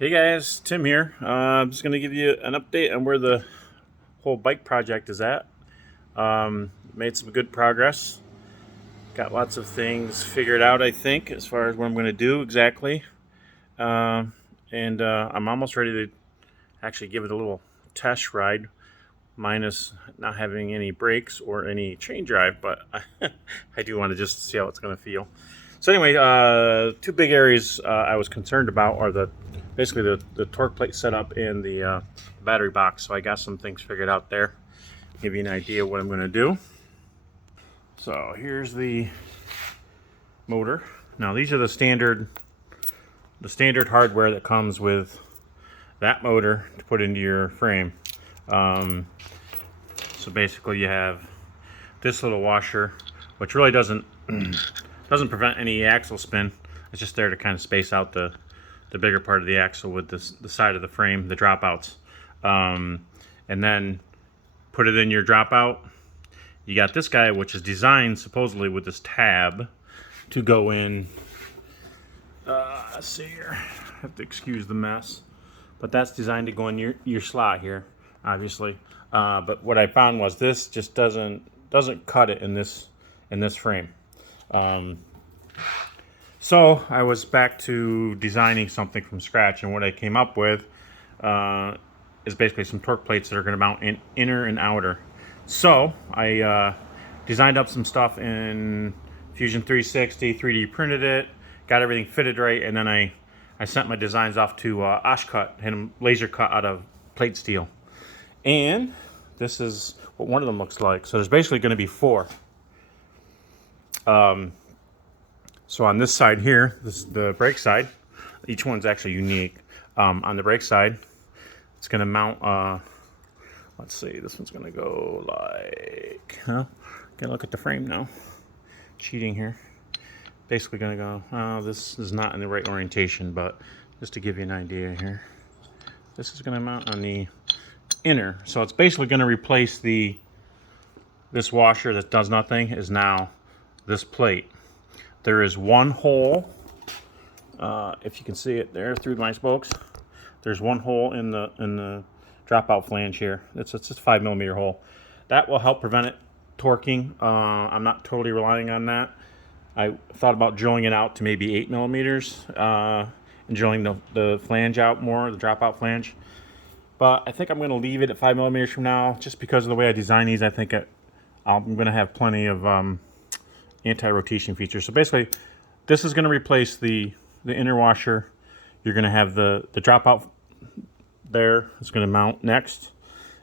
Hey guys, Tim here. I'm just going to give you an update on where the whole bike project is at. Made some good progress. Got lots of things figured out, I think, as far as what I'm going to do exactly. And I'm almost ready to actually give it a little test ride, minus not having any brakes or any chain drive, but I do want to just see how it's going to feel. So anyway, two big areas I was concerned about are basically the torque plate setup and the battery box. So I got some things figured out there. Give you an idea of what I'm going to do. So here's the motor. Now these are the standard hardware that comes with that motor to put into your frame. So basically you have this little washer, which really doesn't prevent any axle spin. It's just there to kind of space out the bigger part of the axle with the side of the frame, the dropouts. And then put it in your dropout. You got this guy, which is designed supposedly with this tab to go in. Let's see here. I have to excuse the mess. But that's designed to go in your slot here, obviously. But what I found was this just doesn't cut it in this frame. So I was back to designing something from scratch, and what I came up with is basically some torque plates that are going to mount in inner and outer. So I designed up some stuff in Fusion 360, 3D printed it, got everything fitted right, and then I sent my designs off to Oshcut, had them laser cut out of plate steel. And this is what one of them looks like. So there's basically going to be four. So on this side here, this is the brake side. Each one's actually unique. On the brake side, it's going to mount, let's see, this one's going to go like, gotta look at the frame now. Cheating here. Basically going to go, this is not in the right orientation, but just to give you an idea here. This is going to mount on the inner. So it's basically going to replace this washer that does nothing is now this plate. There is one hole, if you can see it there through my spokes. There's one hole in the dropout flange here. It's just a 5mm hole. That will help prevent it torquing. I'm not totally relying on that. I thought about drilling it out to maybe 8mm and drilling the flange out more, the dropout flange. But I think I'm going to leave it at 5mm from now, just because of the way I design these. I think I'm going to have plenty of anti-rotation features. So basically, this is going to replace the inner washer. You're going to have the dropout there. It's going to mount next.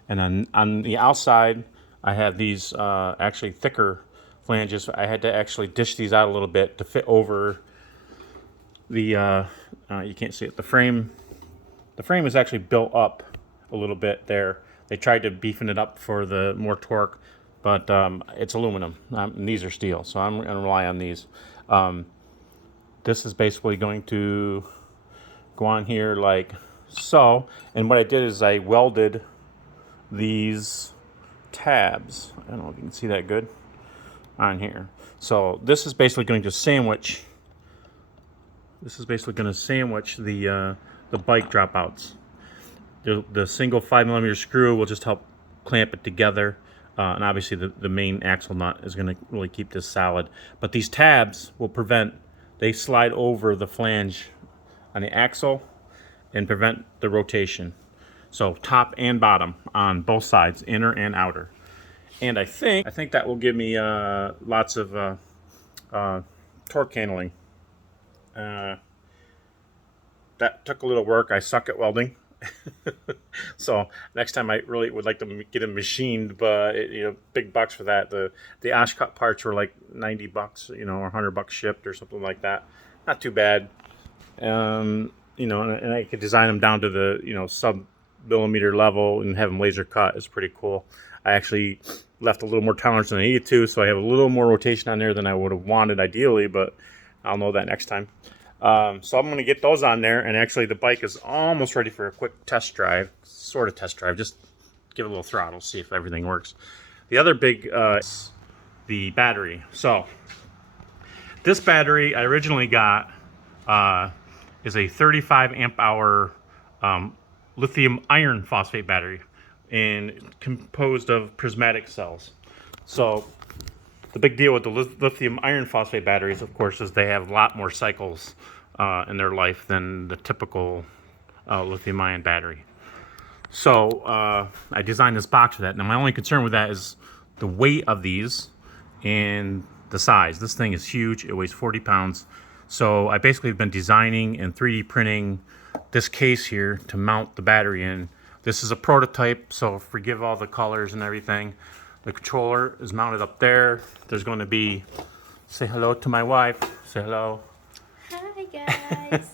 And then on the outside, I have these actually thicker flanges. I had to actually dish these out a little bit to fit over the, you can't see it, the frame. The frame is actually built up a little bit there. They tried to beefing it up for the more torque, but it's aluminum, and these are steel, so I'm going to rely on these. This is basically going to go on here like so, and what I did is I welded these tabs. I don't know if you can see that good on here. So this is basically going to sandwich. This is basically going to sandwich the bike dropouts. The single 5mm screw will just help clamp it together. And obviously the main axle nut is going to really keep this solid. But these tabs will prevent, they slide over the flange on the axle and prevent the rotation. So top and bottom on both sides, inner and outer. And I think that will give me lots of torque handling. That took a little work. I suck at welding. So next time I really would like to get them machined, but big bucks for that. The Oshcut parts were like $90, or $100 shipped or something like that. Not too bad. And I could design them down to the sub-millimeter level and have them laser cut. It's pretty cool. I actually left a little more tolerance than I needed to, so I have a little more rotation on there than I would have wanted ideally, but I'll know that next time. So I'm going to get those on there, and actually the bike is almost ready for a quick test drive, sort of test drive, just give it a little throttle, see if everything works. The other big is the battery. So this battery I originally got is a 35 amp hour lithium iron phosphate battery, and composed of prismatic cells. So the big deal with the lithium iron phosphate batteries, of course, is they have a lot more cycles in their life than the typical lithium ion battery. So I designed this box for that. Now my only concern with that is the weight of these and the size. This thing is huge. It weighs 40 pounds. So I basically have been designing and 3D printing this case here to mount the battery in. This is a prototype, so forgive all the colors and everything. The controller is mounted up there. There's going to be, say hello to my wife. Say hello. Hi guys.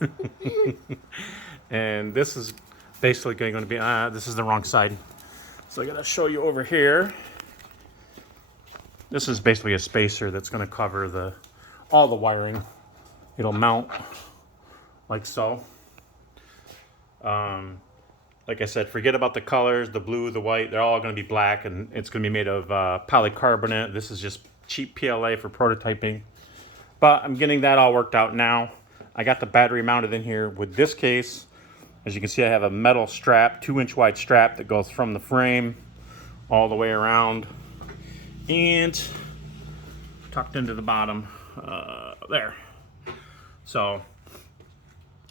And this is basically going to be, this is the wrong side. So I gotta show you over here. This is basically a spacer that's going to cover all the wiring. It'll mount like so. Like I said, forget about the colors, the blue, the white. They're all going to be black, and it's going to be made of polycarbonate. This is just cheap PLA for prototyping. But I'm getting that all worked out now. I got the battery mounted in here with this case. As you can see, I have a metal strap, 2-inch wide strap that goes from the frame all the way around and tucked into the bottom there. So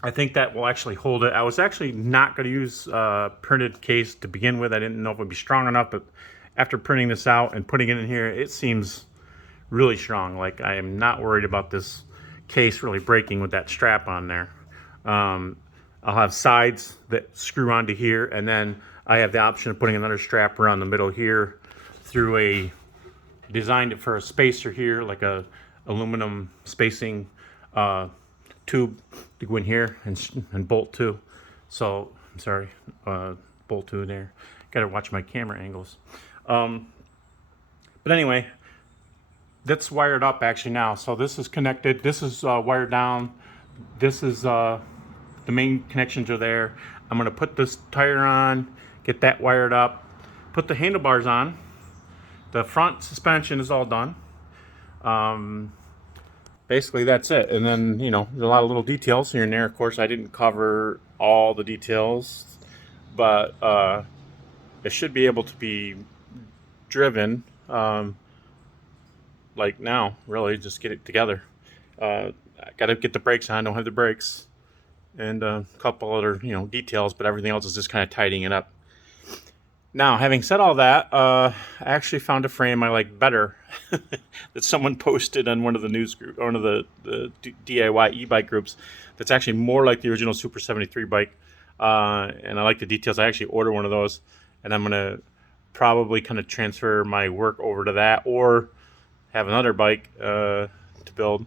I think that will actually hold it. I was actually not going to use printed case to begin with. I didn't know if it would be strong enough, but after printing this out and putting it in here, it seems really strong. Like, I am not worried about this case really breaking with that strap on there. I'll have sides that screw onto here, and then I have the option of putting another strap around the middle here through designed it for a spacer here, like a aluminum spacing tube to go in here and bolt to. So, I'm sorry, bolt to there. Gotta watch my camera angles. But anyway, that's wired up actually now. So this is connected. This is wired down. This is the main connections are there. I'm gonna put this tire on, get that wired up, put the handlebars on. The front suspension is all done. Basically that's it. And then, you know, there's a lot of little details here and there. Of course, I didn't cover all the details, but it should be able to be driven like now, really, just get it together. I gotta get the brakes on, don't have the brakes, and a couple other, you know, details, but everything else is just kind of tidying it up. Now, having said all that, I actually found a frame I like better that someone posted on one of the news group, one of the DIY e-bike groups. That's actually more like the original Super 73 bike, and I like the details. I actually ordered one of those, and I'm gonna probably kind of transfer my work over to that, or have another bike to build.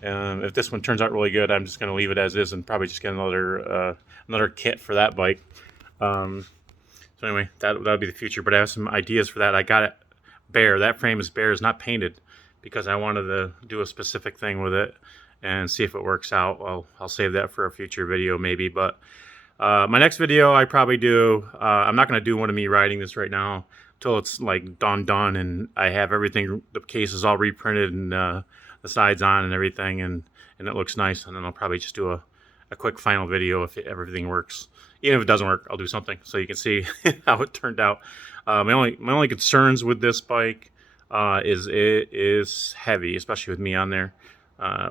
If this one turns out really good, I'm just gonna leave it as is and probably just get another kit for that bike. So anyway, that'll be the future, but I have some ideas for that. I got it bare. That frame is bare, is not painted, because I wanted to do a specific thing with it and see if it works out. Well, I'll save that for a future video maybe, but my next video I probably do, I'm not going to do one of me riding this right now until it's like done and I have everything, the case is all reprinted and the sides on and everything, and it looks nice, and then I'll probably just do a quick final video if everything works. Even if it doesn't work, I'll do something so you can see how it turned out. My only concerns with this bike is it is heavy, especially with me on there.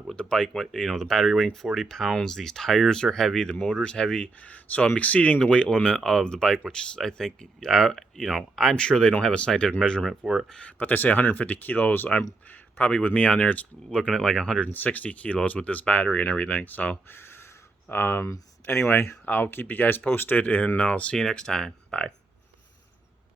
With the bike, you know, the battery weighing 40 pounds, these tires are heavy, the motor's heavy. So I'm exceeding the weight limit of the bike, which I think, you know, I'm sure they don't have a scientific measurement for it, but they say 150 kilos. I'm probably, with me on there, it's looking at like 160 kilos with this battery and everything. So, anyway, I'll keep you guys posted, and I'll see you next time. Bye.